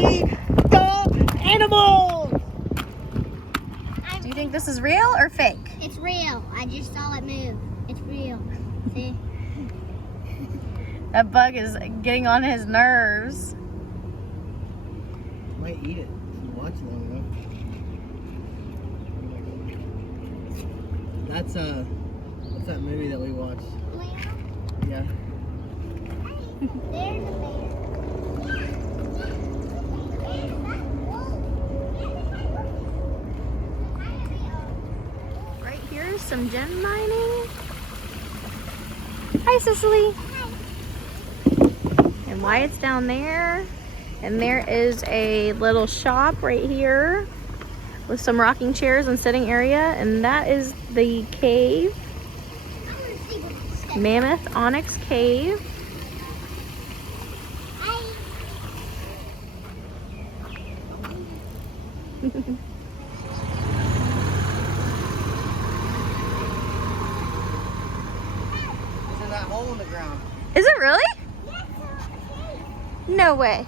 see the animals. Do you think this is real or fake? It's real. I just saw it move. It's real. See? That bug is getting on his nerves. Might eat it if you watch long enough. What's that movie that we watched? Yeah. There's a bear. Right here is some gem mining. Hi, Cicely. And Wyatt's down there. And there is a little shop right here with some rocking chairs and sitting area. And that is the cave. Mammoth Onyx Cave. It's in that hole in the ground. Is it really? No way.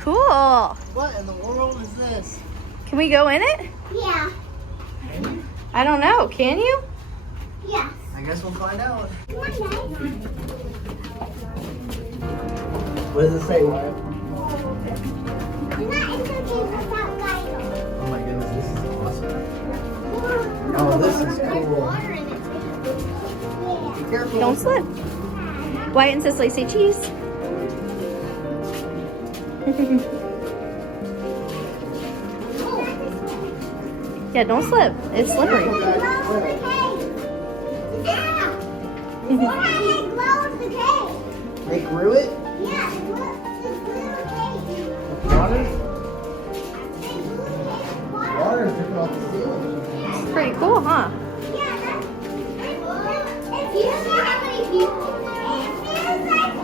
Cool. What in the world is this? Can we go in it? Yeah. I don't know. Can you? Yes. I guess we'll find out. Come on, guys. What does it say, Wyatt? I'm not in the cave without guidance. Oh my goodness, this is awesome. Oh, this is There's cool. water in it. Yeah. Be careful. Don't slip. Wyatt and Cicely say cheese. Yeah, don't slip. It's slippery. Close the cave. Yeah. They closed the cave. They grew it? Yeah, they blew the cave. With water? They blew the cave with water. Water is dripping off the ceiling. It's pretty cool, huh? Yeah, that's... If you see how many people... It feels like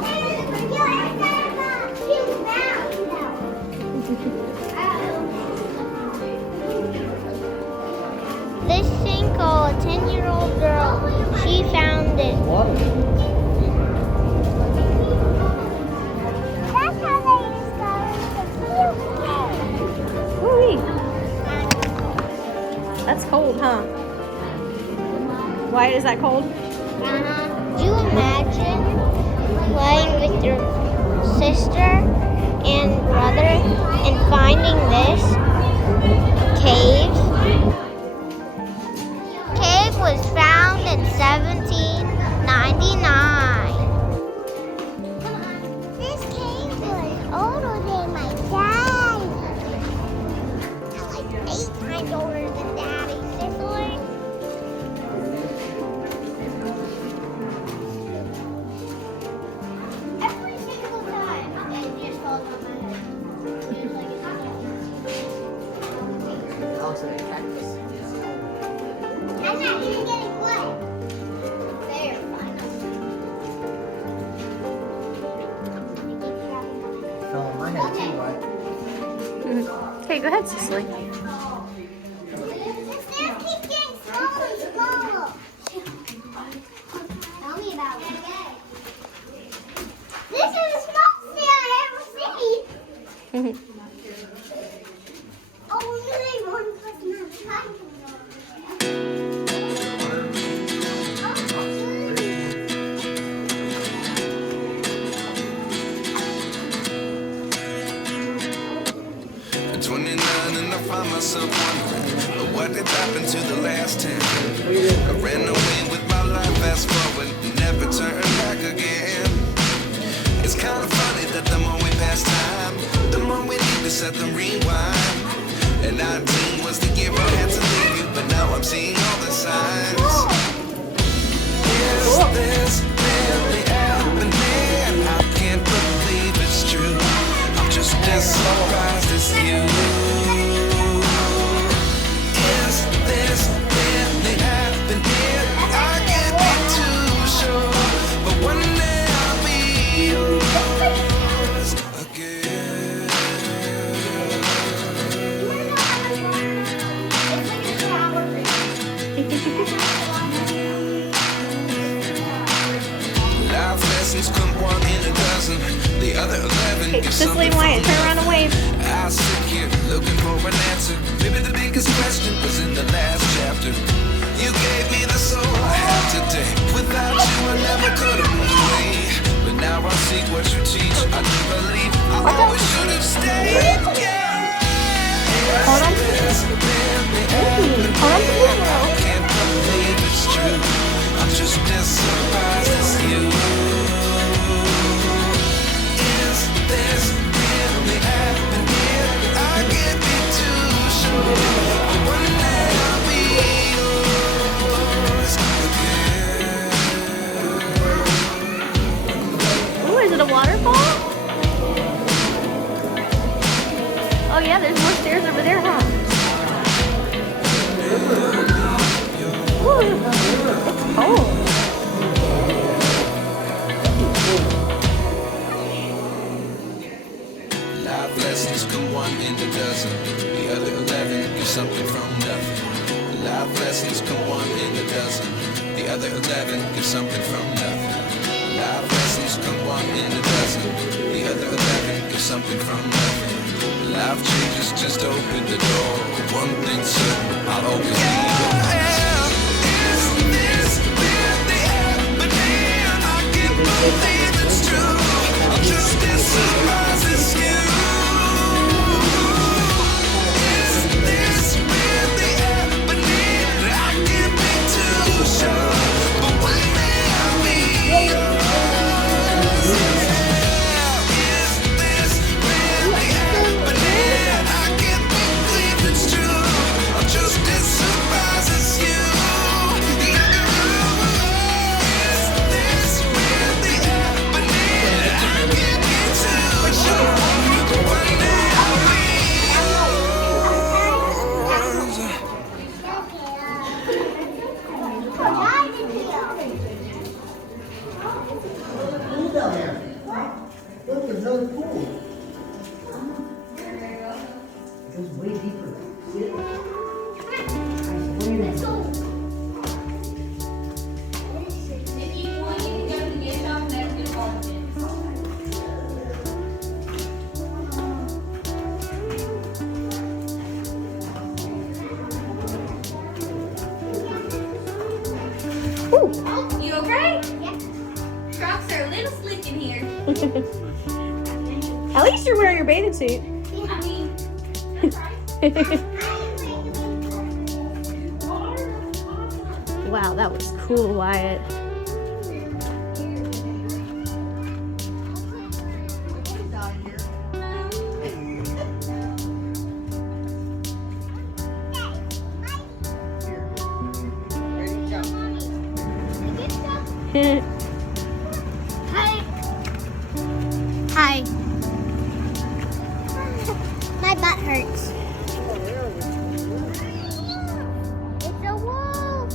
you're inside of a huge mountain. This sinkhole, a 10-year-old girl, she found it. Water. That's how they discovered the cave. Woo-wee. That's cold, huh? Why is that cold? Do you imagine playing with your sister and brother and finding this cave? Cave was found in 1799. This cave was older than my dad. Like 8 times older than Daddy. Sicily? Every single time, it just falls on my head. Alex, a cactus. I'm not even getting wet. There, Fell on my head too, Wyatt. Okay, go ahead, Cicely. The stairs keep getting smaller and smaller. Tell me about it. This is the smallest stair I ever seen. Only one person at a time can go over there. At 29 and I find myself wondering what did happen to the last 10. I ran away with my life, fast forward, never turn back again. It's kind of funny that the more we pass time, the more we need to set the rewind. And 19 was the year I had to leave you, but now I'm seeing all the signs. Is this really happening? I can't believe it's true. I'm just as surprised as you. Is this really happening? I can't be too sure, but one day I'll be yours again. Life Okay, get Cicely something Wyatt, from turn around and wave. I sit here looking for an answer. Maybe the biggest question was in the last chapter. You gave me the soul I have today. Without you, I never could have moved away. But now I see what you teach. I do believe I always should have stayed. Yeah. Hold on. Hold on to the I can't believe it's true. I'm just as surprised as you. Is this really happening? I can't be too sure. But one day I'll be yours again. Ooh, is it a waterfall? Oh yeah, there's more stairs over there, huh? Ooh, it's cold. Life lessons come one in a dozen. The other 11 get something from nothing. Life lessons come one in a dozen. The other 11 get something from nothing. Life lessons come one in a dozen. The other 11 get something from nothing. Life changes, just open the door. One thing's certain, I'll always be yours. Is this really happening? I can't believe it's true. I'm just as surprised as you. Is this really happening? I can't be too sure, but one day I'll be yours. Is this really happening? I can't believe it's true. I'm just as surprised as you. Is this really happening? I can't be too sure, but one day I'll be yours. Pool down there. Look, there's another pool. It goes way deeper. See it? If you want you to go to get some, that's your fault. You okay? Yeah. Crocs are a little slick in here. At least you're wearing your bathing suit. I mean, that's right. Wow, that was cool, Wyatt. Ready, jump. Hi. Hi. My butt hurts. It's a wolf,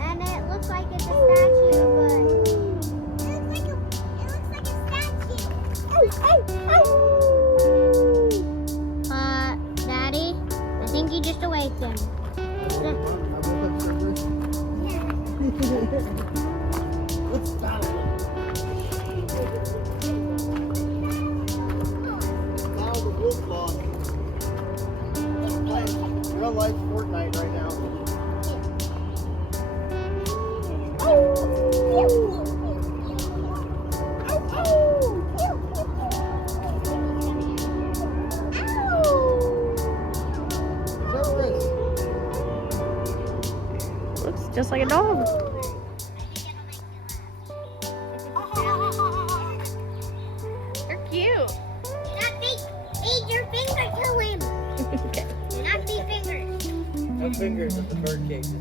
and it looks like it's a statue, but it looks like a statue. Daddy, I think you just awakened. Let's stop it. Now the wolf log. Playing real life Fortnite right now. Cerberus. Looks just like a dog. They're cute. Eat your finger to him. Okay. Not the fingers. No fingers at the bird cages.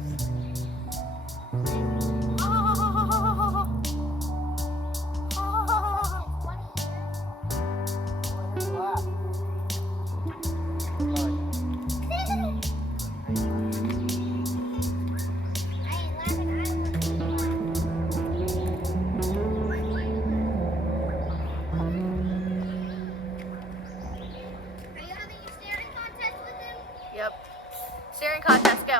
Yep. Staring contest, go.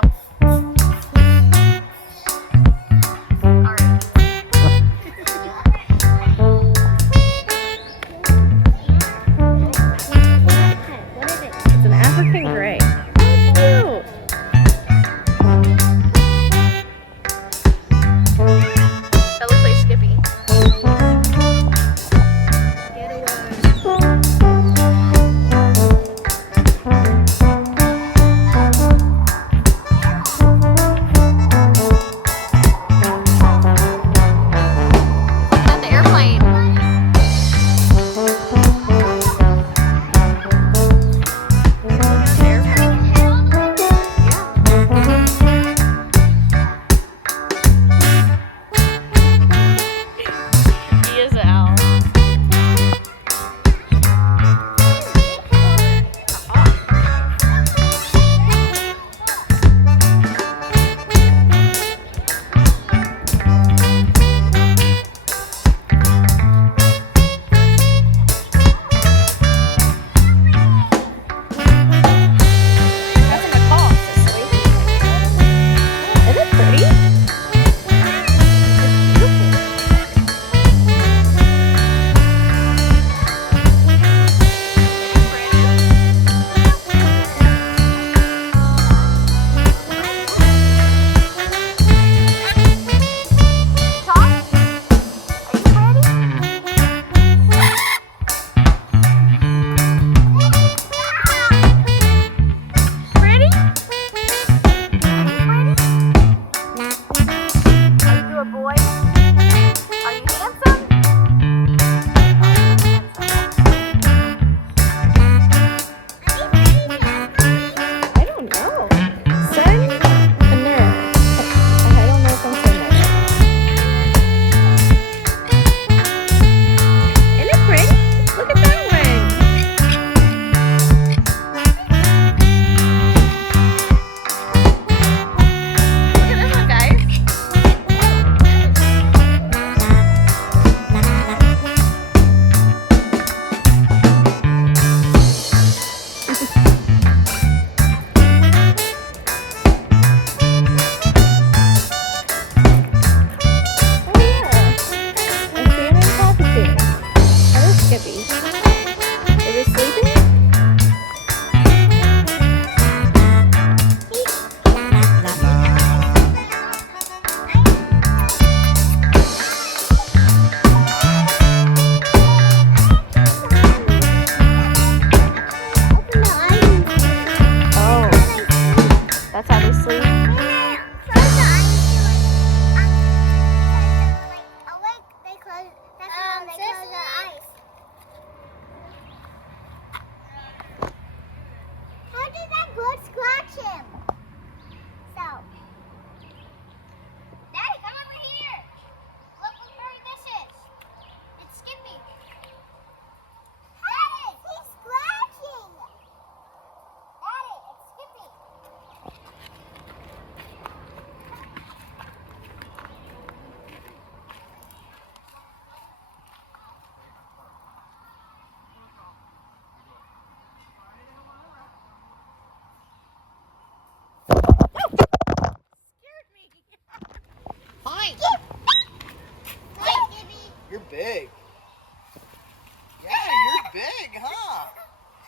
huh?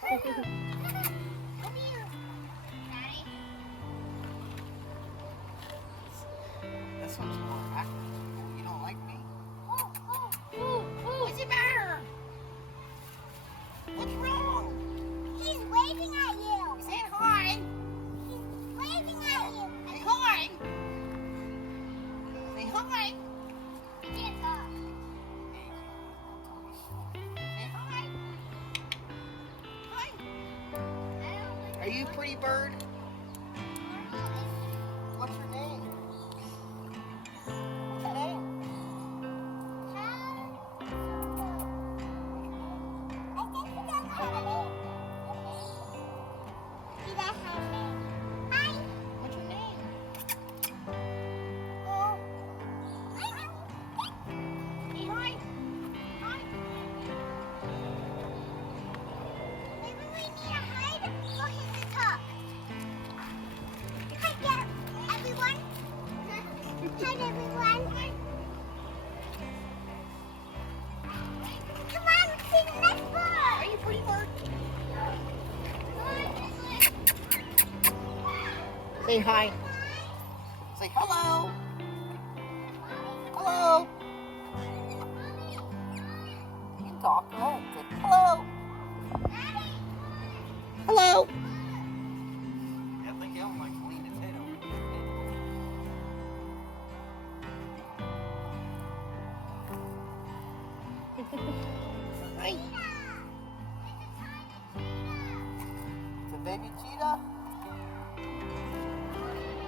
Come here. Daddy. This one's more active. You don't like me? What's the matter? What's wrong? He's waving at you. Say hi. He's waving at you. Say hi. Say hi. He can't talk. Say hi. Hi. I don't like Are you a pretty bird? What's your name? What's your name? What's your name? Say hi. Hi. Maybe we need to hide for him to talk. Hi there, everyone. Hi, everyone. Come on, let's see the next bird. Are you a pretty bird? Say hi. Say hello. Hello. You can talk. Go ahead. Say hello. Hello. I think Ellen likes to lean his head over. Hi. It's a baby cheetah.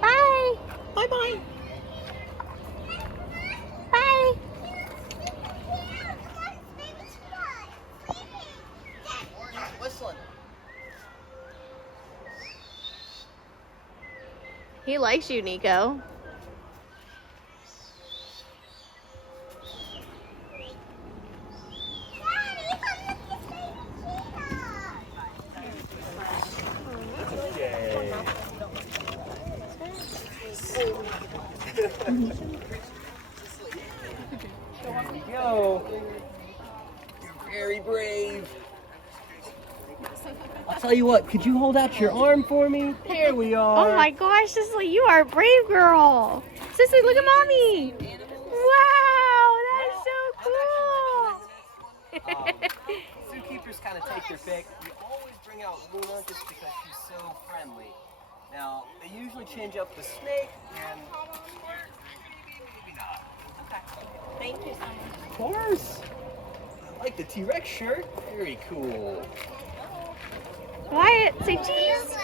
Bye. Bye bye. Bye. Whistling. He likes you, Nico. Yo. You're very brave. I'll tell you what, could you hold out your arm for me? Here we are. Oh my gosh, Cicely, you are a brave girl. Cicely, look at mommy. Wow, that is so cool. Zookeepers kind of take their pick. We always bring out Luna just because she's so friendly. Now, they usually change up the snake and maybe not. Thank you so much. Of course. I like the T-Rex shirt. Very cool. Wyatt, say cheese.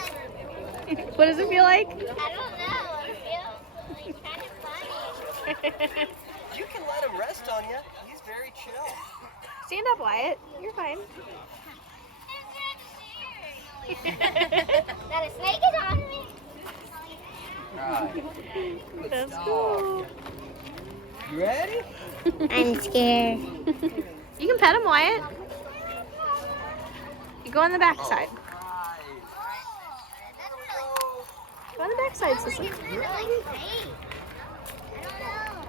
What does it feel like? I don't know. It feels kind of funny. You can let him rest on you. He's very chill. Stand up, Wyatt. You're fine. That a snake is on me. Right. That's cool. You ready? I'm scared. You can pet him, Wyatt. You go on the back side. Go on the back side, Cicely. It's kind of like fake. I don't know.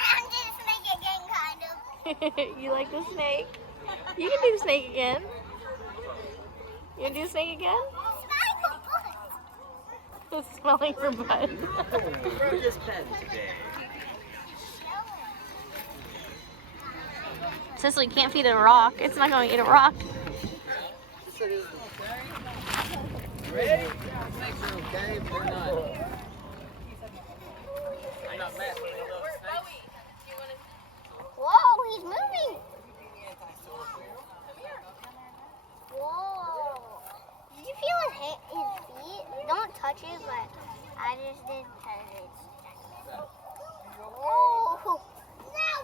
I'm just snake again, kind of. You like the snake? You can do the snake again. You gonna do the snake again? It's smelling for butt. We're just petting today. Cicely can't feed it a rock. It's not going to eat a rock. Ready? Snakes are okay, but they're not. I'm not mad. Whoa, he's moving. Whoa. Did you feel his feet? Don't touch it, but I just did touch it. Whoa. No.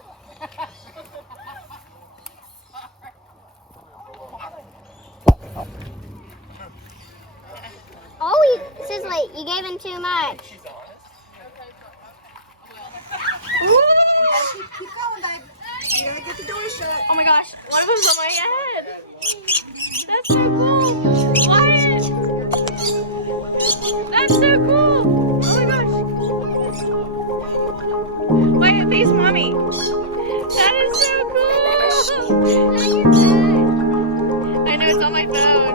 Oh, Cicely, you gave him too much. Keep going, babe. You gotta get the door shut. Oh my gosh, one of them's on my head. That's so cool. Wyatt. That's so cool. Oh my gosh. Wyatt, face mommy. That is so I know it's on my phone.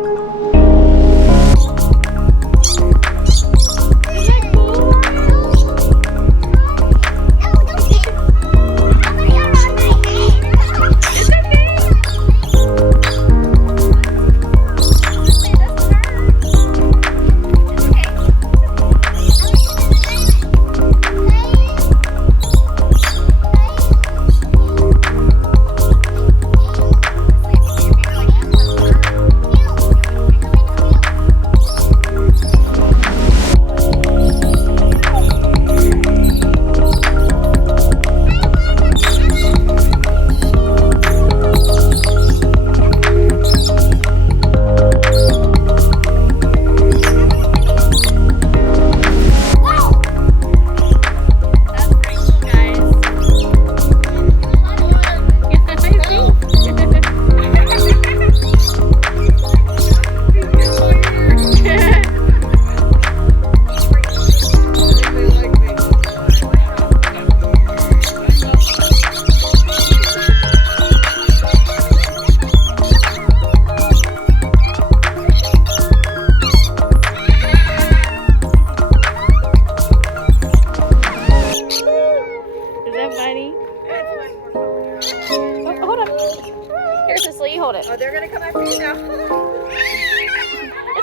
Hold it. Oh, they're gonna come after you now. It's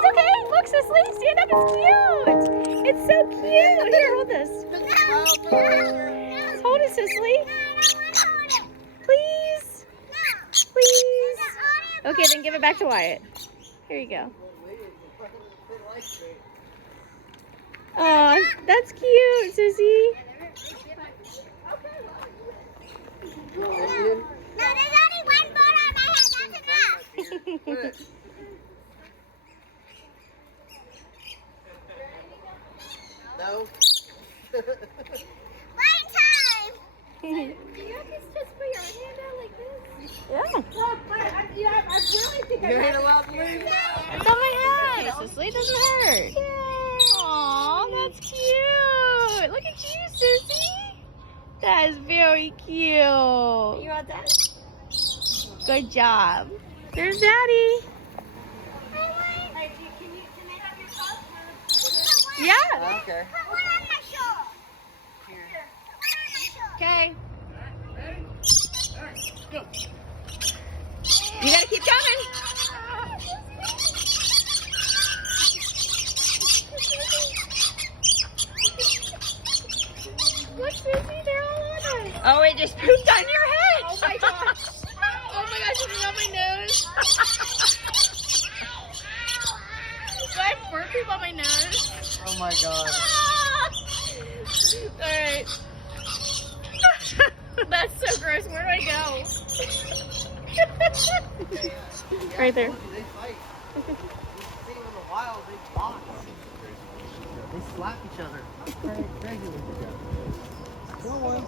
okay. Look, Cicely, stand up. It's cute. It's so cute. Here, hold this. Hold it, Cicely. Please. Please. Okay, then give it back to Wyatt. Here you go. Oh, that's cute, Sissy. No, there's only one boat on my head. That's enough. No. Flying time. Do you have to just put your hand out like this? Yeah. No, but I really think You ain't allowed to leave now. It's on my head. Cicely, it doesn't hurt. Aw, that's cute. Look at you, Sissy. That is very cute. You want that? Good job. There's Daddy. Can you have your cup? Yeah. Okay. Put one on my shoulder. Here. Put one on my shoulder. Okay. You gotta keep coming. Look, Sissy, they're all on us. Oh, it just pooped on your head. Oh my gosh. Oh my gosh, it's on my nose. Do I have bird poop on my nose? Oh my god. Alright. That's so gross. Where do I go? Right there. They fight. You see them in the wild, they box. They slap each other. Crazy with each other. Go on.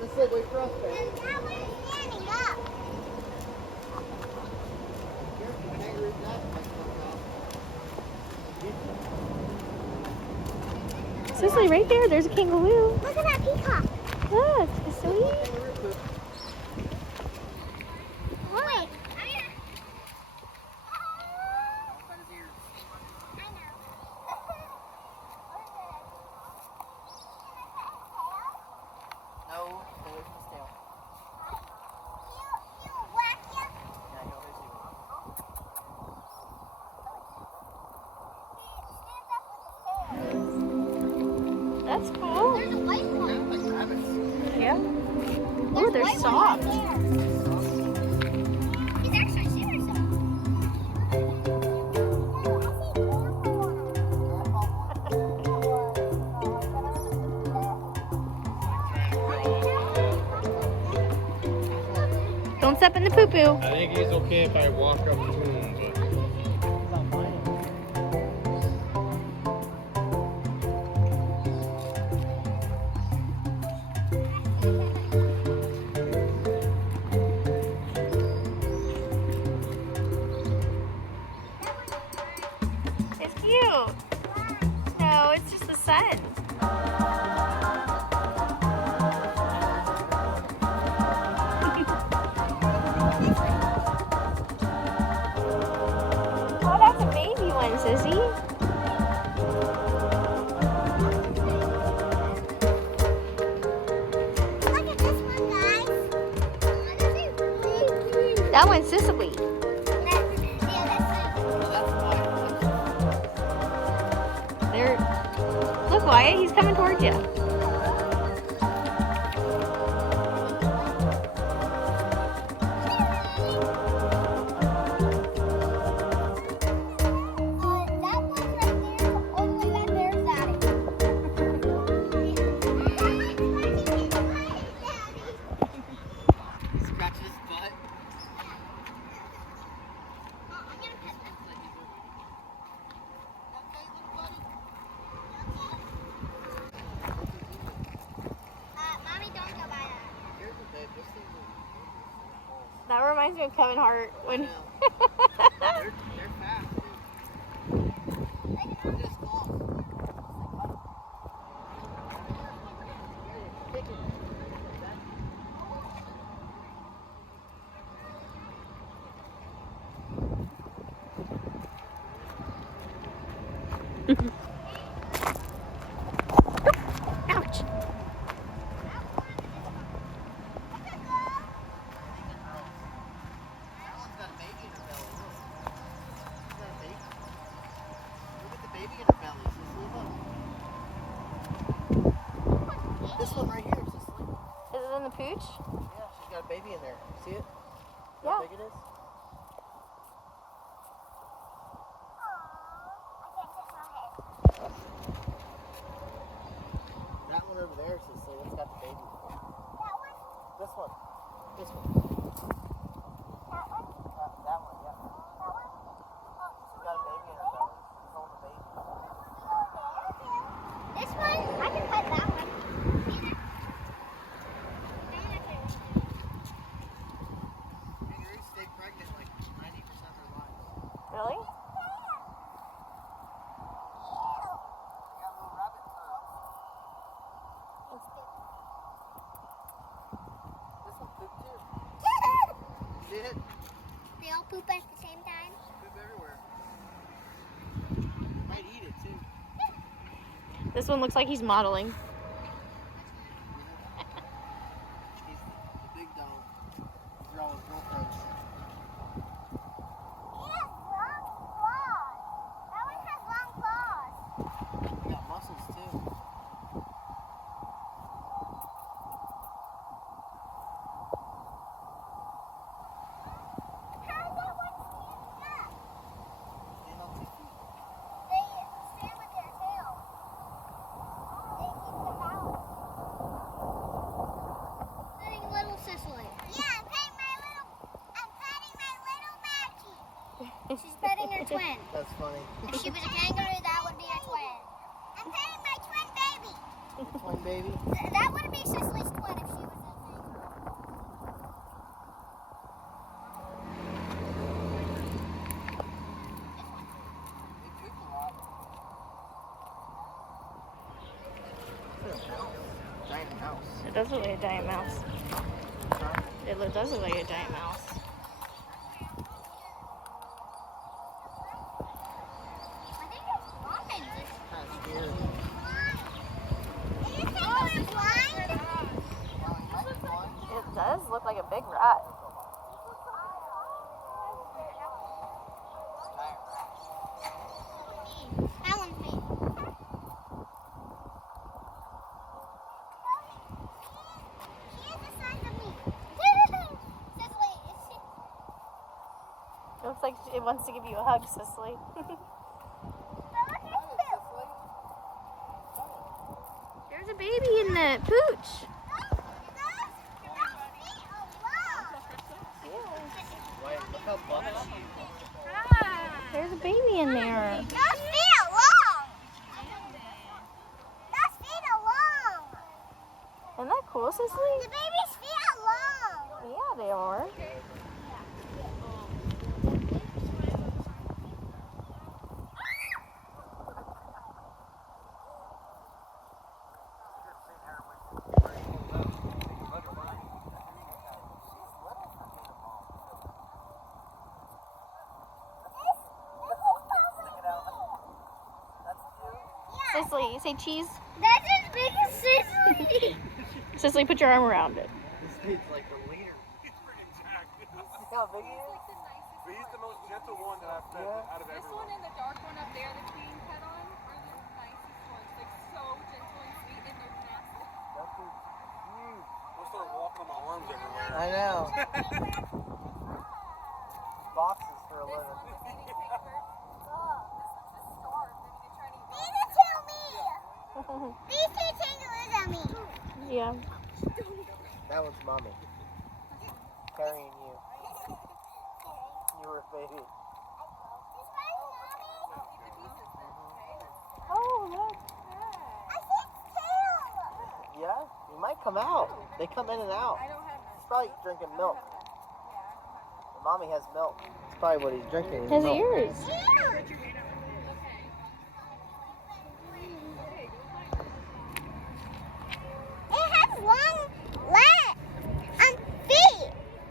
This way, wait for us, baby. And that one is standing up. Kangaroo duck might come out. Cicely, right there. There's a kangaroo. Look at that peacock. Look, it's sweet. Kangaroo poop. Wait. No, stay away from his tail. You whack you. Yeah, he'll hit you. That's cool. There's a white one. Like rabbits. Yeah. Oh, they're white one soft. right there. He's actually serious though. Don't step in the poo-poo. I think he's okay if I walk up to him, It's cute. No, it's just the sun. That one's Sicily. There. Look, Wyatt, he's coming towards you. Scratch his butt. Mommy, don't go by that. That reminds me of Kevin Hart when. They're fast, dude. Look at his claws. Ouch. That one's got a baby in her belly. Look. She's got a baby. Look at the baby in her belly. Cicely, look. This one right here, Cicely. Is it in the pooch? Yeah, she's got a baby in there. See it? Yeah. How big it is? That one over there, Cicely. It's got the baby. This one. This one. That one, yeah. She's got a baby in her belly. She's holding a baby. This one, I can pet that one. Kangaroos stay pregnant like 90% of their lives. Really? They got little rabbit fur. This one pooped too. See it? They all poop at the same time. Poop everywhere. Might eat it too. This one looks like he's modeling. He's the big dog. These are all his girlfriends. He has long claws. That one has long claws. They got muscles too. How does that one stand up? Stand on 2 feet. They stand with their tail. They keep their balance. Petting little Cicely. Yeah, I'm petting my little Maggie. She's petting her twin. That's funny. If she was a kangaroo, that would be her twin. I'm petting my twin baby. Twin baby. That would be Cicely's twin if she was a kangaroo. They poop a lot. Giant mouse. It does look like a giant mouse. Does look like a giant mouse. I think it's blind. Kind of scary. Do you think we're blind? It does look like a big rat. That one's me. She is the size of me. Cicely, is she? It looks like it wants to give you a hug, Cicely. There's a baby in the pooch. Wait, look how buff she is. There's a baby in there. Those feet are long. Those feet are long. Isn't that cool, Cicely? The baby's feet are long. Yeah, they are. Cicely, say cheese. That's as big as Cicely. Cicely, put your arm around it. This dude's like the leader. how big he is? But he's the most gentle one that I've fed out of This everyone. one and the dark one up there that Queen pet on are the nicest ones. Like so gentle and sweet and they're massive. That thing's huge. I'll start walking on my arms everywhere. I know. Boxes for a This living. one was eating paper. This one's just starved. I mean, they're trying to eat These all are two me. These two kangaroos are me. Yeah. That one's mommy. Carrying you. You were a baby. Oh, look. I see two. Yeah? You might come out. They come in and out. I don't have none. He's probably drinking milk. The mommy has milk. That's probably what he's drinking. is His milk. ears. It has long feet.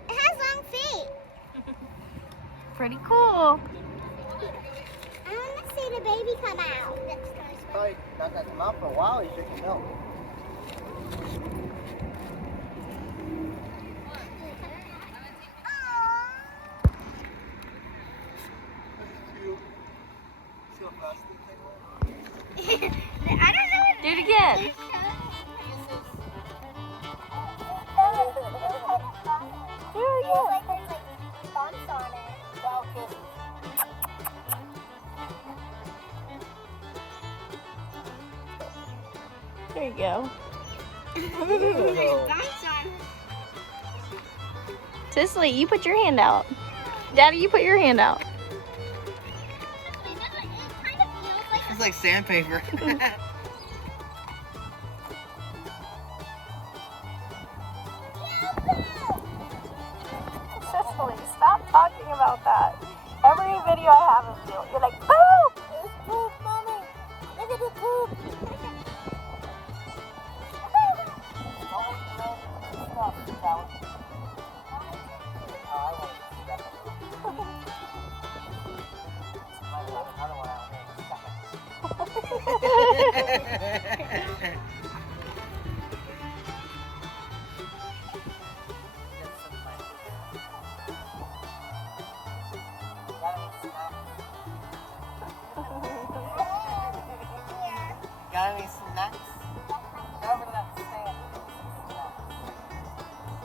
It has long feet. Pretty cool. I want to see the baby come out. He's probably not going to come out for a while. He's drinking milk. I don't know what Do it again. Do it again. Like there's like bumps on it. There you go. There's bumps on it. Cicely, you put your hand out. Daddy, you put your hand out. It kind of feels like It's like sandpaper. Cicely, stop talking about that. Every video I have of you, you're like, poop! It's poop, mommy. Look at the poop. Got any snacks? Go over to that stand.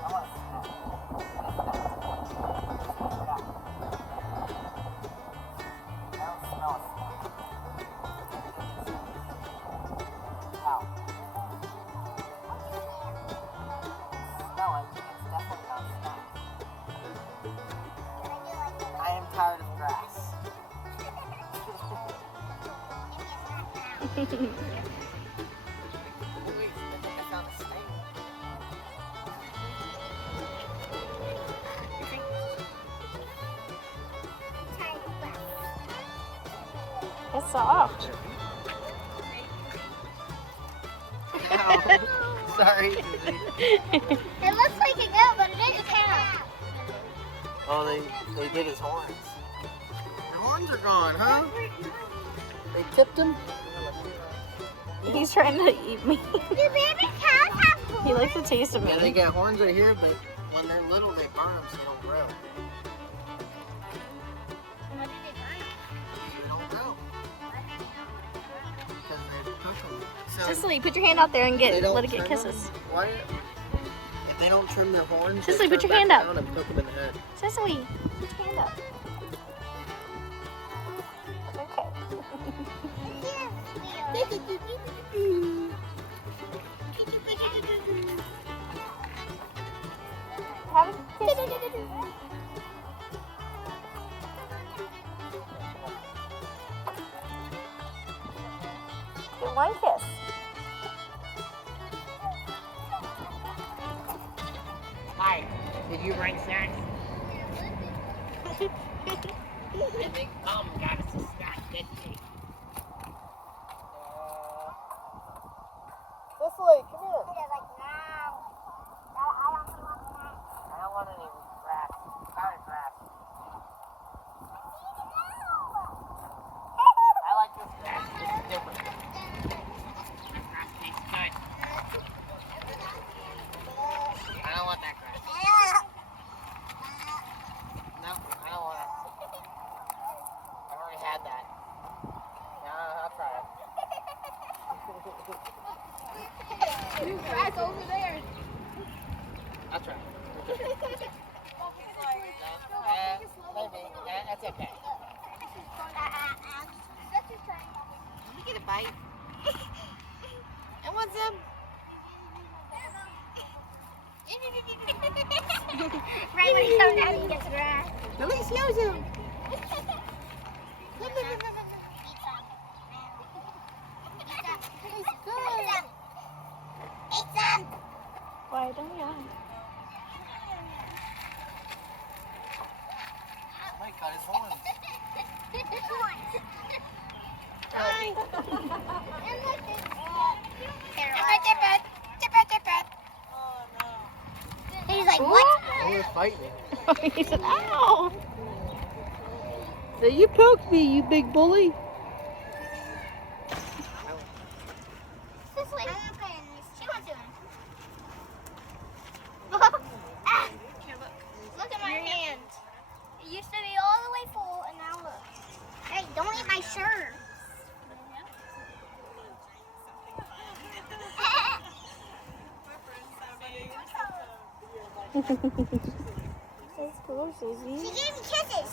I want a snack. I don't smell a snack. Ow. Smell it. It's definitely not a snack. I am tired of grass. It's soft. Sorry. It looks like a goat, but it is a cow. Oh, they did his horns. Your horns are gone, huh? They tipped him? He's trying to eat me. Do baby cows have horns? He likes the taste of Yeah, they me. got horns right here, but when they're little, they burn them so they don't grow. What do they burn? They don't grow. Because they cook them. So Cicely, put your hand out there and they don't let it get trim them. kisses. Why? If they don't trim their horns, Cicely, they put turn your hand back up. down and poke them in the head. Cicely, put your hand up. Have a kiss. Get one kiss. Hi, did you bring snacks? I think Mom got us a snack, didn't she? Cicely, come here. They're like, no. I don't want that. I don't want any grass. Sorry, grass. I like this grass. It's different. That grass tastes good. I don't want that grass. That's right. Okay. Maybe. That's okay. Let me get a bite. I want some. Right when he comes out, he gets grass. Delicioso. Why don't you? Mike got his horn. He's like, what? Oh, we're fighting. He said, ow! Say, you poked me, you big bully. Cicely. She wants to. Look at my hand. It used to be all the way full, and now look. Hey, don't eat my shirt. That's cool, Susie. She gave me kisses.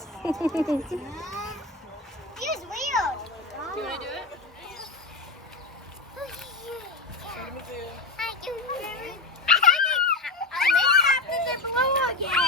He was weird. Do you want to do it? Thank you. I may have to blue again.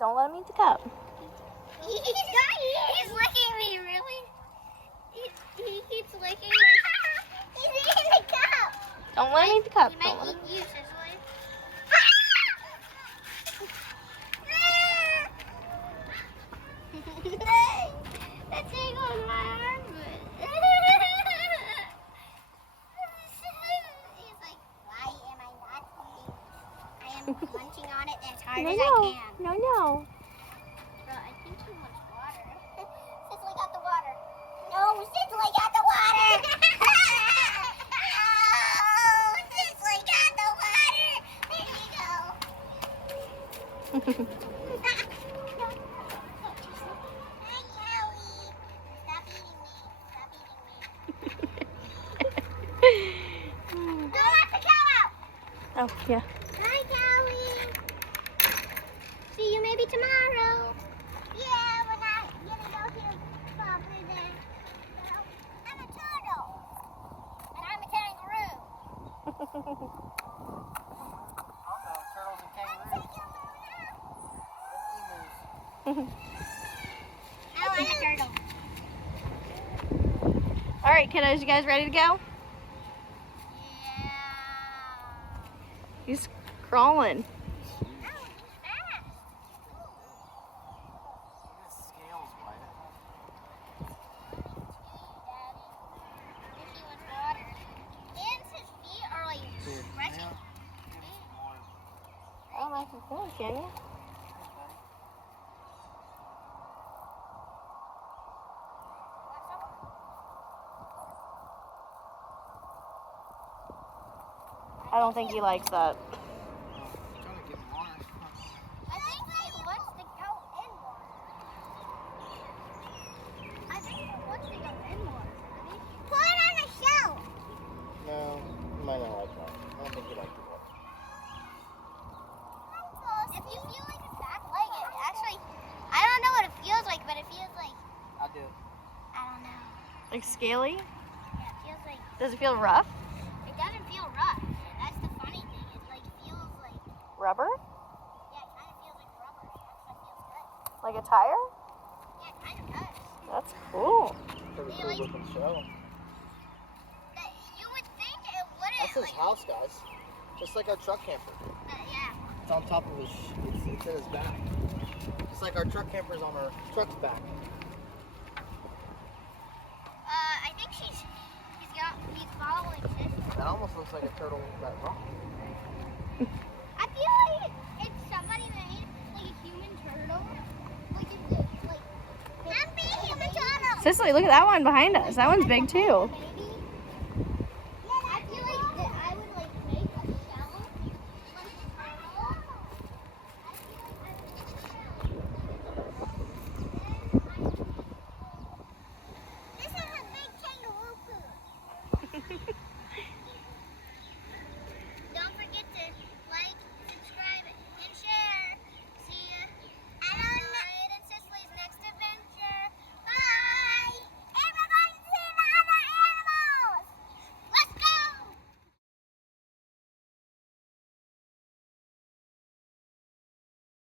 Don't let him eat the cup. He's licking me, really? He keeps licking my... He's eating the cup. Don't let him eat the cup. He Don't might let him. eat you, Cicely. That thing on my arm. He's like, why am I not eating? I am munching on it as hard as I can. No. Bro, I think too much water. Cicely got the water. No, Cicely got the water. Oh, Cicely got the water. There you go. Hi, Callie. Stop eating me. Stop eating me. Don't let the cow out. Oh, yeah. Hi, Callie. See you maybe tomorrow. Yeah, we're not gonna go here proper then. No, I'm a turtle. And I'm a kangaroo. Turtles and I'm kangaroos. taking Oh, I'm a turtle. All right, kiddos, you guys ready to go? Yeah. He's crawling. Oh, he's fast. His scales, Wyatt. If he wants water. And his feet are like stretching. I don't like his phone, can you? I don't think he likes that. I think he wants to go in more. I think he wants to go in more. Put it on a shelf. No, he might not like that. I don't think he likes it. If you feel like it's back leg, it actually, I don't know what it feels like, but it feels like, I'll do it. I don't know. Like scaly? Yeah, it feels like, Does it feel rough? it doesn't feel rough. That's the funny thing. It like feels like, Rubber? yeah, it kind of feels like rubber. That's what feels good. Like a tire? Yeah, it kind of does. That's cool. Pretty They cool like- looking show. You would think it wouldn't. That's his house, guys. Just like our truck camper. Yeah. It's on top of his, it's in his back. Just like our truck camper's on our truck's back. I think he's following this. That almost looks like a turtle that rock. I feel like it's somebody made like a human turtle. Like it's like. Happy human turtle. Cicely, look at that one behind us. That one's big too. Baby